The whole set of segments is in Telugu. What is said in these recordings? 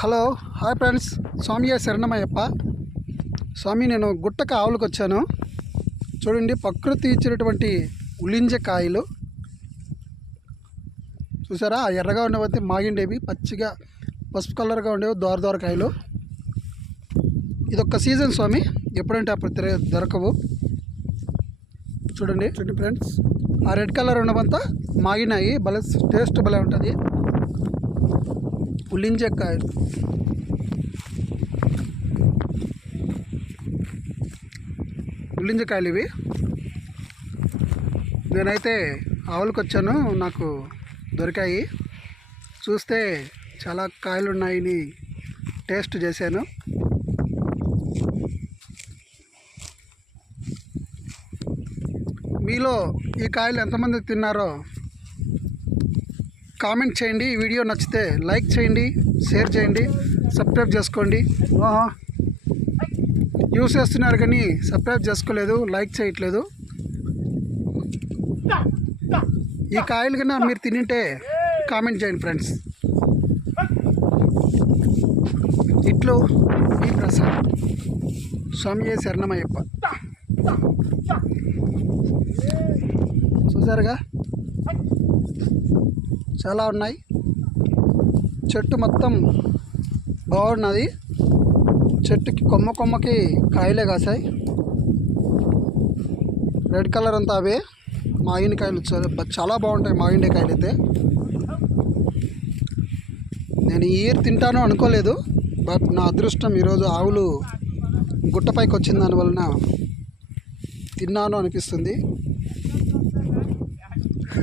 హలో హాయ్ ఫ్రెండ్స్, స్వామి శరణమయ్యప్ప. స్వామి, నేను గుట్టక ఆవులకు వచ్చాను. చూడండి, ప్రకృతి ఇచ్చినటువంటి ఉలింజ కాయలు చూసారా. ఎర్రగా ఉండేవి మాగిండేవి, పచ్చిగా పసుపు కలర్గా ఉండేవి దోరకాయలు. ఇదొక్క సీజన్ స్వామి, ఎప్పుడంటే అప్పుడు దొరకవు. చూడండి ఫ్రెండ్స్, ఆ రెడ్ కలర్ ఉన్నవంతా మాగినాయి. భలే టేస్ట్ భలే ఉంటుంది. ఉల్లింజకాయలు ఇవి. నేనైతే ఆవులకు వచ్చాను, నాకు దొరికాయి. చూస్తే చాలా కాయలు ఉన్నాయని టేస్ట్ చేశాను. మీలో ఈ కాయలు ఎంతమంది తిన్నారో కామెంట్ చేయండి. ఈ వీడియో నచ్చితే లైక్ చేయండి, షేర్ చేయండి, సబ్స్క్రైబ్ చేసుకోండి. యూస్ చేస్తున్నారు కానీ సబ్స్క్రైబ్ చేసుకోలేదు, లైక్ చేయట్లేదు. ఈ కాయలు కన్నా మీరు తినింటే కామెంట్ చేయండి ఫ్రెండ్స్. ఇట్లు ఈ ప్రసాద్. స్వామి శరణమయ్యప్ప. చూసారుగా, చాలా ఉన్నాయి. చెట్టు మొత్తం బాగున్నది. చెట్టుకి కొమ్మకి కాయలే కాసాయి. రెడ్ కలర్ అంతా అవే మాగిన కాయలు. చాలా బాగుంటాయి మాగిండే కాయలు అయితే. నేను ఈ ఇయర్ తింటాను అనుకోలేదు, బట్ నా అదృష్టం ఈరోజు ఆవులు గుట్టపైకి వచ్చిన దానివలన తిన్నాను అనిపిస్తుంది.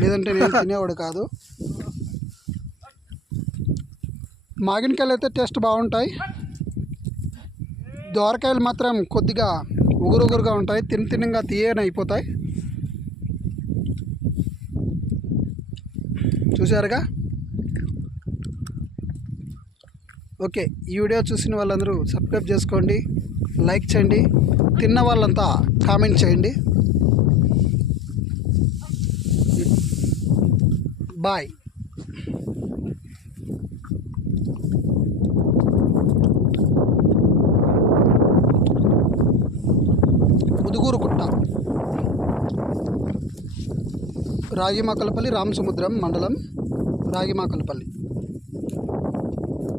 లేదంటే నేను తినేవాడు కాదు. మాగినకాయలు అయితే టేస్ట్ బాగుంటాయి. దోరకాయలు మాత్రం కొద్దిగా ఉగురుగా ఉంటాయి, తిన్నగా తీయని అయిపోతాయి. చూసారుగా. ఓకే, ఈ వీడియో చూసిన వాళ్ళందరూ సబ్స్క్రైబ్ చేసుకోండి, లైక్ చేయండి, తిన్న వాళ్ళంతా కామెంట్ చేయండి. బాయ్. ముదుగూరు గుట్ట, రాగిమాకలపల్లి, రామసముద్రం మండలం, రాగిమాకలపల్లి.